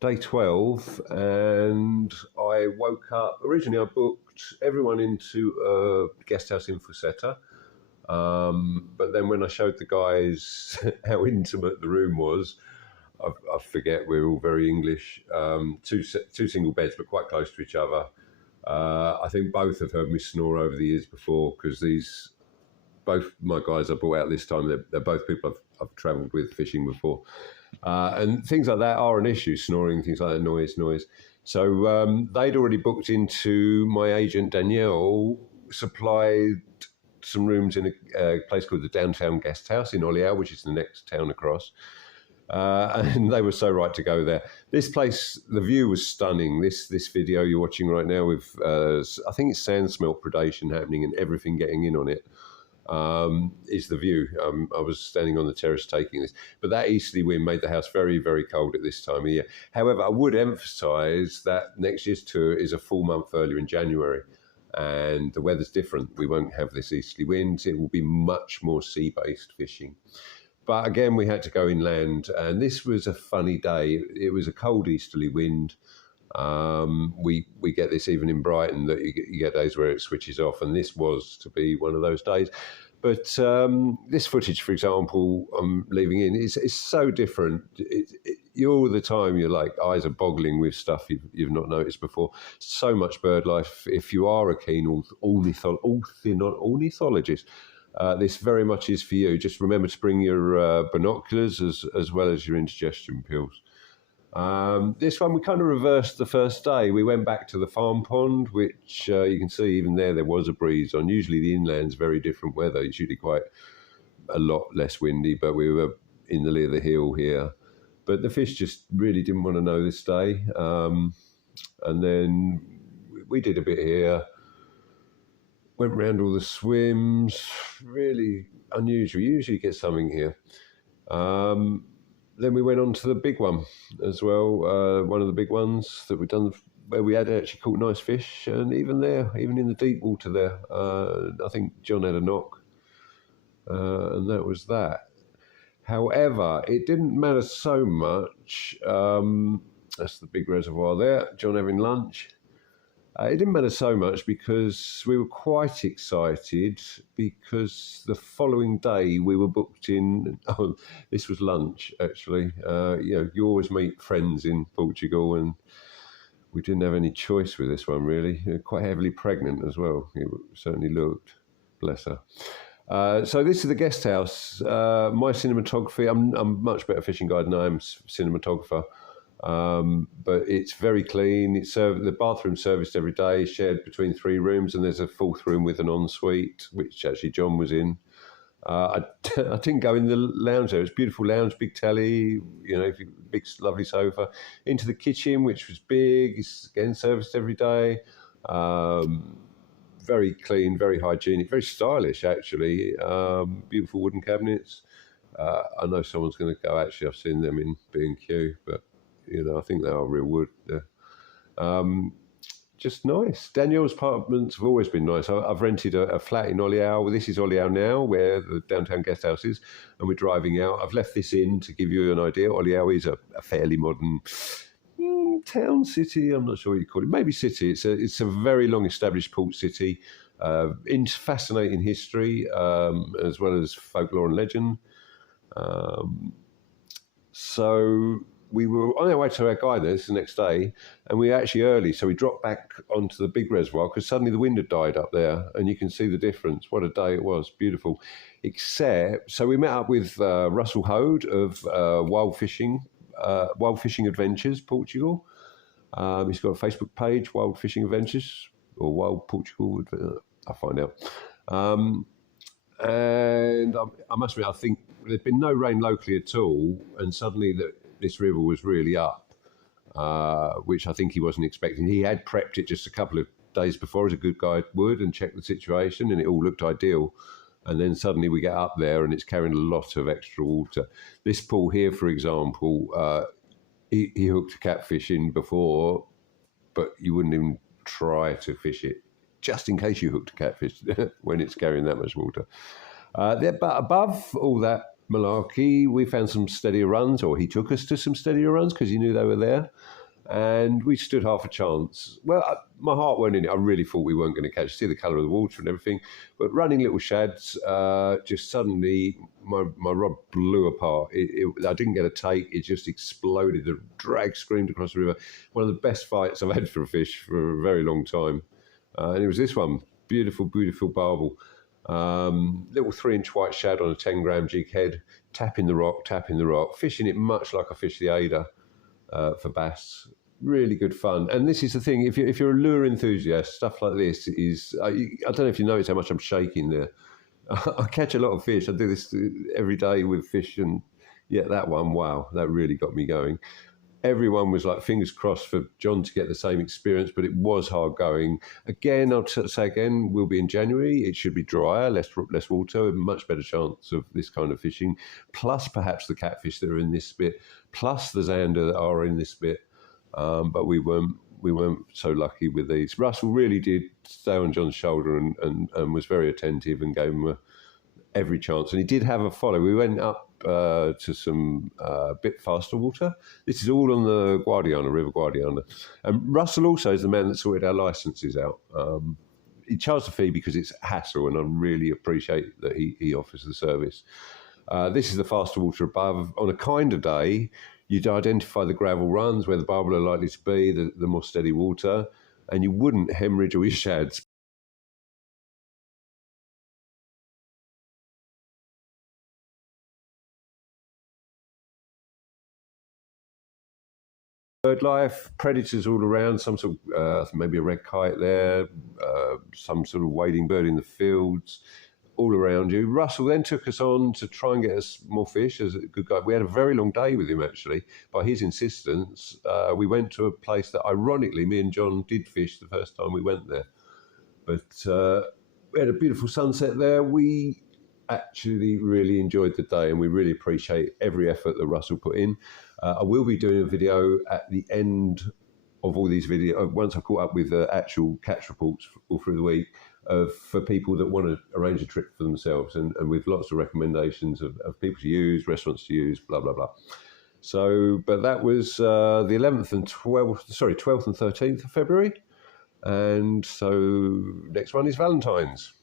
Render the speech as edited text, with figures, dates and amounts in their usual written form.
day 12, and I woke up. Originally, I booked everyone into a guest house in Fusetta. But then when I showed the guys how intimate the room was, I forget, we're all very English. Two single beds, but quite close to each other. I think both have heard me snore over the years before, because both my guys I brought out this time, they're both people I've travelled with fishing before. And things like that are an issue, snoring, things like that, noise. So they'd already booked into, my agent Danielle supplied some rooms in a place called the Downtown Guest House in Oliao, which is the next town across. And they were so right to go there. This place, the view was stunning. This video you're watching right now with, I think it's sand smelt predation happening and everything getting in on it, is the view. I was standing on the terrace taking this. But that easterly wind made the house very, very cold at this time of year. However, I would emphasise that next year's tour is a full month earlier in January. And the weather's different. We won't have this easterly wind. It will be much more sea-based fishing. But again, we had to go inland, and this was a funny day. It was a cold easterly wind. We get this even in Brighton, that you get days where it switches off, and this was to be one of those days. But this footage, for example, I'm leaving in, is so different. You all the time, you're like, eyes are boggling with stuff you've not noticed before. So much bird life. If you are a keen ornithologist, this very much is for you. Just remember to bring your binoculars as well as your indigestion pills. This one, we kind of reversed the first day. We went back to the farm pond, which you can see even there was a breeze on. Usually the inland's very different weather. It's usually quite a lot less windy, but we were in the lee of the hill here. But the fish just really didn't want to know this day. And then we did a bit here. Went round all the swims, really unusual. You usually get something here. Then we went on to the big one as well, one of the big ones that we've done, where we had actually caught nice fish. And even there, even in the deep water there, I think John had a knock. And that was that. However, it didn't matter so much. That's the big reservoir there, John having lunch. It didn't matter so much because we were quite excited, because the following day we were booked in. Oh, this was lunch, actually. You always meet friends in Portugal, and we didn't have any choice with this one, really. Quite heavily pregnant as well. It certainly looked, bless her. So this is the guest house. My cinematography, I'm a much better fishing guide than I am cinematographer. But it's very clean. The bathroom's serviced every day, shared between 3 rooms, and there's a 4th room with an ensuite, which actually John was in. I didn't go in the lounge there. It's a beautiful lounge, big telly, big lovely sofa. Into the kitchen, which was big. It's again serviced every day. Very clean, very hygienic, very stylish actually. Beautiful wooden cabinets. I know someone's going to go, actually I've seen them in B&Q, but I think they are real wood. Just nice. Danielle's apartments have always been nice. I've rented a flat in Oliao. This is Oliao now, where the downtown guest house is, and we're driving out. I've left this in to give you an idea. Oliao is a fairly modern town, city. I'm not sure what you call it. Maybe city. It's a very long established port city. Fascinating history, as well as folklore and legend. So we were on our way to our guide there, this is the next day, and we were actually early, so we dropped back onto the big reservoir because suddenly the wind had died up there, and you can see the difference. What a day it was, beautiful. So we met up with Russell Hode of Wild Fishing Adventures, Portugal. He's got a Facebook page, Wild Fishing Adventures, or Wild Portugal, I'll find out. And I must admit, I think there'd been no rain locally at all, and suddenly this river was really up, which I think he wasn't expecting. He had prepped it just a couple of days before, as a good guide would, and checked the situation, and it all looked ideal. And then suddenly we get up there, and it's carrying a lot of extra water. This pool here, for example, he hooked a catfish in before, but you wouldn't even try to fish it, just in case you hooked a catfish when it's carrying that much water. But above all that malarkey, we found some steadier runs, or he took us to some steadier runs because he knew they were there. And we stood half a chance. Well, my heart went in it. I really thought we weren't going to catch, see the colour of the water and everything. But running little shads, just suddenly my rod blew apart. I didn't get a take. It just exploded. The drag screamed across the river. One of the best fights I've had for a fish for a very long time. And it was this one. Beautiful, beautiful barbel. Little 3-inch white shad on a 10-gram jig head. Tapping the rock, fishing it much like I fish the Ada for bass. Really good fun. And this is the thing, if you're a lure enthusiast, stuff like this is, I don't know if you notice how much I'm shaking there. I catch a lot of fish. I do this every day with fish, and yeah, that one, wow, that really got me going. Everyone was like, fingers crossed for John to get the same experience, but it was hard going. Again, I'll say again, we'll be in January. It should be drier, less water, much better chance of this kind of fishing, plus perhaps the catfish that are in this bit, plus the zander that are in this bit. But we weren't so lucky with these. Russell really did stay on John's shoulder and was very attentive and gave him every chance. And he did have a follow. We went up to some bit faster water. This is all on the Guadiana, River Guadiana. And Russell also is the man that sorted our licences out. He charged a fee because it's hassle, and I really appreciate that he offers the service. This is the faster water above. On a kinder day, you'd identify the gravel runs where the barbel are likely to be, the more steady water, and you wouldn't hemorrhage all your shads. Bird life, predators all around, some sort of, maybe a red kite there, some sort of wading bird in the fields, all around you. Russell then took us on to try and get us more fish as a good guy. We had a very long day with him, actually. By his insistence, we went to a place that, ironically, me and John did fish the first time we went there. But we had a beautiful sunset there. We actually really enjoyed the day, and we really appreciate every effort that Russell put in. I will be doing a video at the end of all these videos, once I've caught up with the actual catch reports all through the week, for people that want to arrange a trip for themselves, and with lots of recommendations of people to use, restaurants to use, blah, blah, blah. So, but that was the 11th and 12th and 13th of February. And so next one is Valentine's.